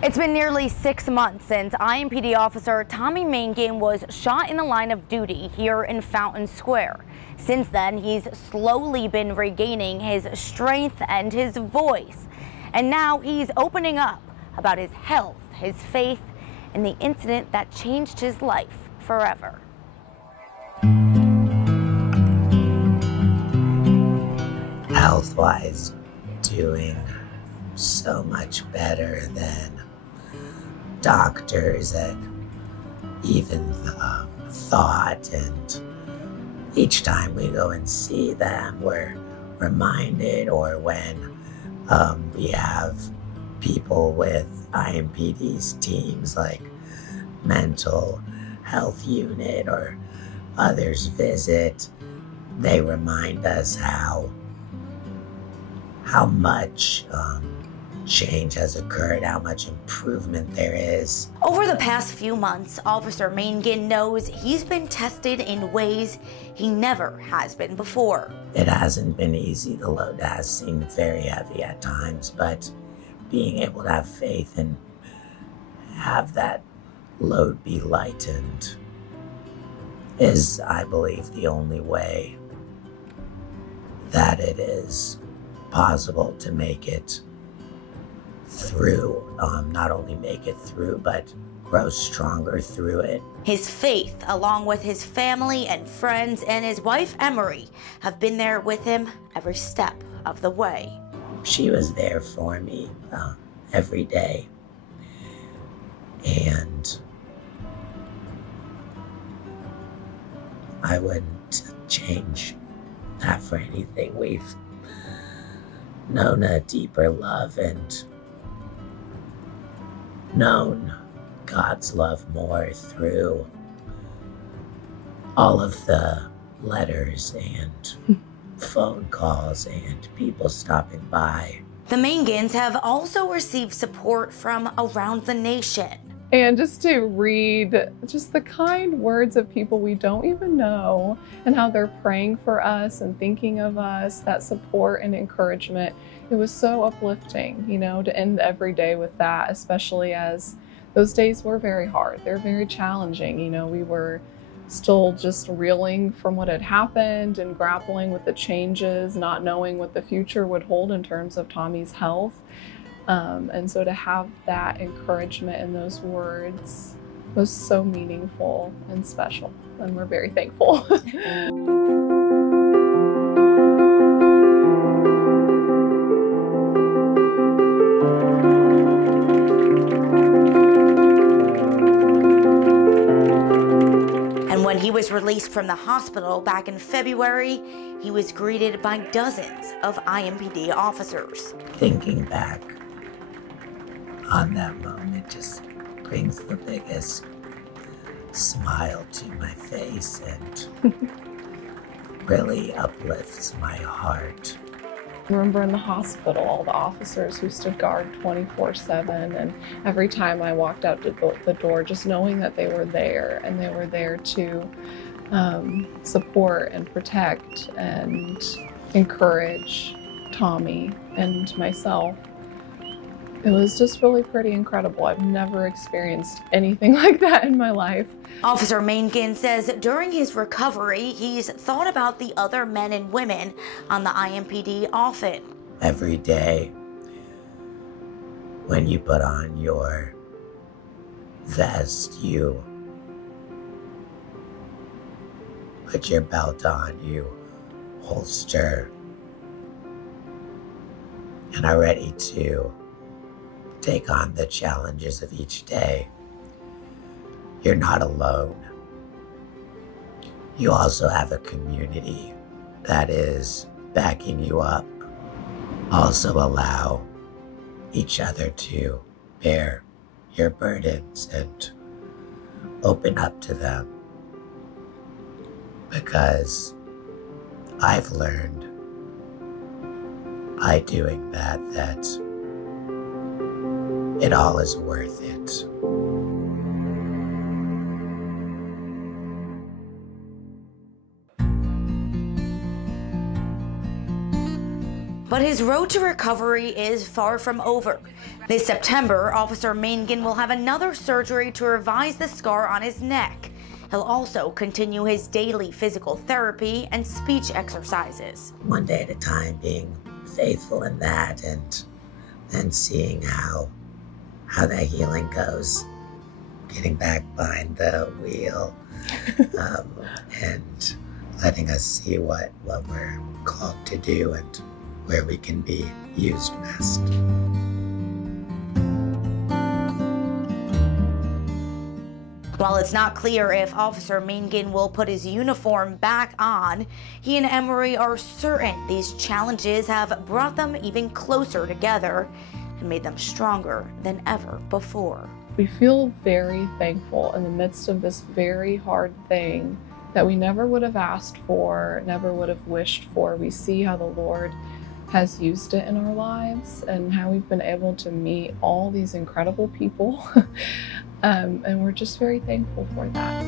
It's been nearly 6 months since IMPD Officer Tommy Mangan was shot in the line of duty here in Fountain Square. Since then, he's slowly been regaining his strength and his voice. And now he's opening up about his health, his faith, and the incident that changed his life forever. Health-wise, doing so much better than doctors and even thought, and each time we go and see them, we're reminded, or when we have people with IMPD's teams like mental health unit or others visit, they remind us how much change has occurred, how much improvement there is. Over the past few months, Officer Mangan knows he's been tested in ways he never has been before. It hasn't been easy. The load has seemed very heavy at times, but being able to have faith and have that load be lightened is, I believe, the only way that it is possible to make it through, not only make it through, but grow stronger through it. His faith, along with his family and friends and his wife, Emory, have been there with him every step of the way. She was there for me every day. And I wouldn't change that for anything. We've known a deeper love and known God's love more through all of the letters and phone calls and people stopping by. The Mangans have also received support from around the nation. And just to read just the kind words of people we don't even know and how they're praying for us and thinking of us, that support and encouragement, it was so uplifting, you know, to end every day with that, especially as those days were very hard. They're very challenging. You know, we were still just reeling from what had happened and grappling with the changes, not knowing what the future would hold in terms of Tommy's health. And so to have that encouragement in those words was so meaningful and special, and we're very thankful. And when he was released from the hospital back in February, he was greeted by dozens of IMPD officers. Thinking back on that moment just brings the biggest smile to my face and really uplifts my heart. I remember in the hospital, all the officers who stood guard 24/7, and every time I walked out to the door, just knowing that they were there, and they were there to support and protect and encourage Tommy and myself. It was just really pretty incredible. I've never experienced anything like that in my life. Officer Mangan says during his recovery, he's thought about the other men and women on the IMPD often. Every day, when you put on your vest, you put your belt on, you holster, and are ready to take on the challenges of each day. You're not alone. You also have a community that is backing you up. Also allow each other to bear your burdens and open up to them. Because I've learned by doing that it all is worth it. But his road to recovery is far from over. This September, Officer Mangan will have another surgery to revise the scar on his neck. He'll also continue his daily physical therapy and speech exercises. One day at a time, being faithful in that and seeing how that healing goes. Getting back behind the wheel and letting us see what we're called to do and where we can be used best. While it's not clear if Officer Mangan will put his uniform back on, he and Emory are certain these challenges have brought them even closer together and made them stronger than ever before. We feel very thankful in the midst of this very hard thing that we never would have asked for, never would have wished for. We see how the Lord has used it in our lives and how we've been able to meet all these incredible people. And we're just very thankful for that.